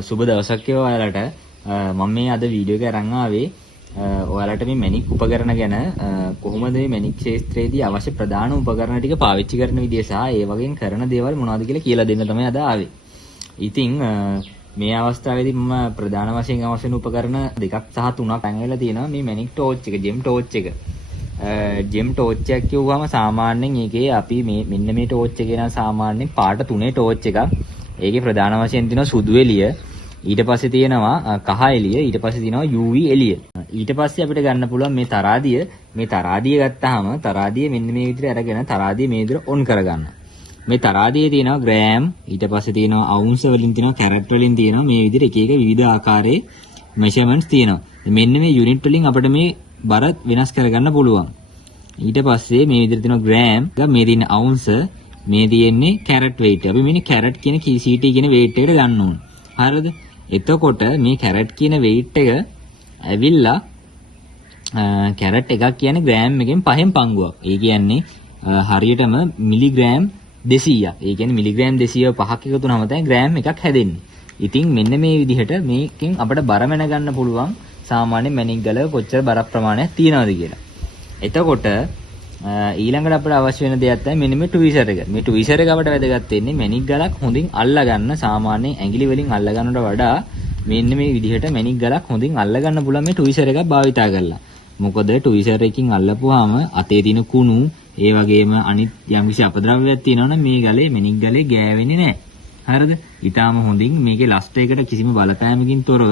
සුබ දවසක් ඔයාලට. මම මේ අද වීඩියෝ එක අරන් ආවේ ඔයාලට මේ මැණික් උපකරණ ගැන කොහොමද මේ මැණික් ක්ෂේත්‍රයේදී අවශ්‍ය ප්‍රධාන උපකරණ ටික පාවිච්චි කරන විදිය සහ ඒ වගේම කරන දේවල් මොනවද කියලා කියලා දෙන්න තමයි අද ආවේ. ඉතින් මේ අවස්ථාවේදී මම ප්‍රධාන වශයෙන් අවශ්‍ය වෙන උපකරණ දෙකක් සහ තුනක් අරන්ලා තියෙනවා. මේ මැණික් ටෝච් එක, ජෙම් ටෝච් එක. ජෙම් ටෝච් එකක් කිව්වම සාමාන්‍යයෙන් ඒකේ අපි මෙන්න මේ ටෝච් එකේ නම් සාමාන්‍යයෙන් පාට තුනේ ටෝච් එකක්. ඒකේ ප්‍රධාන වශයෙන් තියෙනවා සුදු එළිය, ඊට පස්සේ තියෙනවා කහ එළිය, ඊට පස්සේ තියෙනවා UV එළිය. ඊට පස්සේ අපිට ගන්න පුළුවන් මේ තරාදිය. මේ තරාදිය ගත්තාම තරාදිය මෙන්න මේ විදිහට අරගෙන තරාදිය මේ විදිහට ඔන් කරගන්න. මේ තරාදියේ තියෙනවා ග්‍රෑම්, ඊට පස්සේ තියෙනවා අවුන්ස් වලින් තියෙනවා, කැරට් වලින් තියෙනවා, මේ විදිහට එක එක විවිධ ආකාරයේ මෙෂර්මන්ට්ස් තියෙනවා. මෙන්න මේ යුනිට් වලින් අපිට මේ බර වෙනස් කරගන්න පුළුවන්. ඊට පස්සේ මේ විදිහට තියෙනවා ග්‍රෑම්, මේ තියෙන අවුන්ස්, මේ තියෙන්නේ කැරට් weight. අපි මේ කැරට් කියන CT කියන weight එකට ගන්න ඕන. හරිද? එතකොට මේ කැරට් කියන weight එක ඇවිල්ලා කැරට් එකක් කියන්නේ ග්‍රෑම් එකෙන් 5න් පංගුවක්. ඒ කියන්නේ හරියටම මිලිග්‍රෑම් 200ක්. ඒ කියන්නේ මිලිග්‍රෑම් 205ක් එකතු වුනම තමයි ග්‍රෑම් එකක් හැදෙන්නේ. ඉතින් මෙන්න මේ විදිහට මේකෙන් අපිට බර මැන ගන්න පුළුවන් සාමාන්‍ය මැණික් ගලක කොච්චර බර ප්‍රමාණයක් තියනවද කියලා. එතකොට ඊළඟට අපිට අවශ්‍ය වෙන දෙයක් තමයි මෙන්න මේ ට්විසර් එක. මේ ට්විසර් එක අපිට වැදගත් වෙන්නේ මැණික් ගලක් හොඳින් අල්ලා ගන්න. සාමාන්‍යයෙන් ඇඟිලි වලින් අල්ලා ගන්නවට වඩා මෙන්න මේ විදිහට මැණික් ගලක් හොඳින් අල්ලා ගන්න පුළුවන් මේ ට්විසර් එකක් භාවිතා කරලා. මොකද ට්විසර් එකකින් අල්ලපුවාම අතේ තියෙන කුණු ඒ වගේම අනිත් යම්කිසි අපද්‍රව්‍යයක් තියෙනවනම් මේ ගලේ මැණික් ගලේ ගෑවෙන්නේ නැහැ. හරිද? ඊටාම හොඳින් මේකේ ලස්ට් එකකට කිසිම බලපෑමකින් තොරව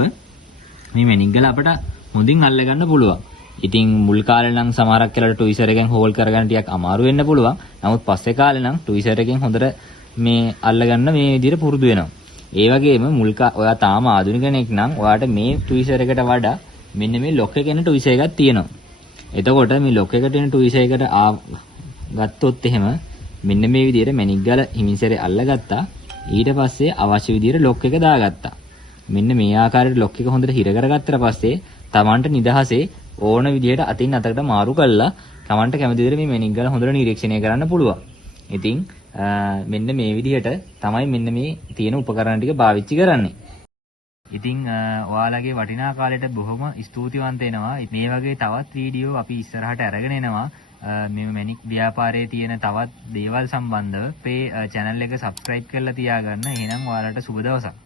මේ මැණික් ගල අපිට හොඳින් අල්ලා ගන්න පුළුවන්. ඉතින් මුල් කාලේ නම් සමහරක් වෙලාවට ට්විසර් එකෙන් හෝල් කරගන්න ටිකක් අමාරු වෙන්න පුළුවන්. නමුත් පස්සේ කාලේ නම් ට්විසර් එකෙන් හොඳට මේ අල්ලගන්න මේ විදිහට පුරුදු වෙනවා. ඒ වගේම ඔයා තාම ආධුනික කෙනෙක් නම් ඔයාට මේ ට්විසර් එකට වඩා මෙන්න මේ ලොක් එකේ ට්විසර් එකක් තියෙනවා. එතකොට මේ ලොක් එකට එන ට්විසර් එකට ගත්තොත් එහෙම මෙන්න මේ විදිහට මැණික් ගල හිමින්සරේ අල්ලගත්තා. ඊට පස්සේ අවශ්‍ය විදිහට ලොක් එක දාගත්තා. මෙන්න මේ ආකාරයට ලොක් එක හොඳට හිර කරගත්තට පස්සේ Tamanට නිදහසේ ඕන විදිහට අතින් අතකට මාරු කළා Tamanට කැමති විදිහට මේ මැණික් ගල හොඳට නිරීක්ෂණය කරන්න පුළුවන්. ඉතින් මෙන්න මේ විදිහට තමයි මෙන්න මේ තියෙන උපකරණ ටික පාවිච්චි කරන්නේ. ඉතින් ඔයාලගේ වටිනා කාලයට බොහොම ස්තුතිවන්ත වෙනවා. මේ වගේ තවත් වීඩියෝ අපි ඉස්සරහට අරගෙන එනවා. මේ මැණික් ව්‍යාපාරයේ තියෙන තවත් දේවල් සම්බන්ධව අපේ channel එක subscribe කරලා තියාගන්න. එහෙනම් ඔයාලට සුබ දවසක්.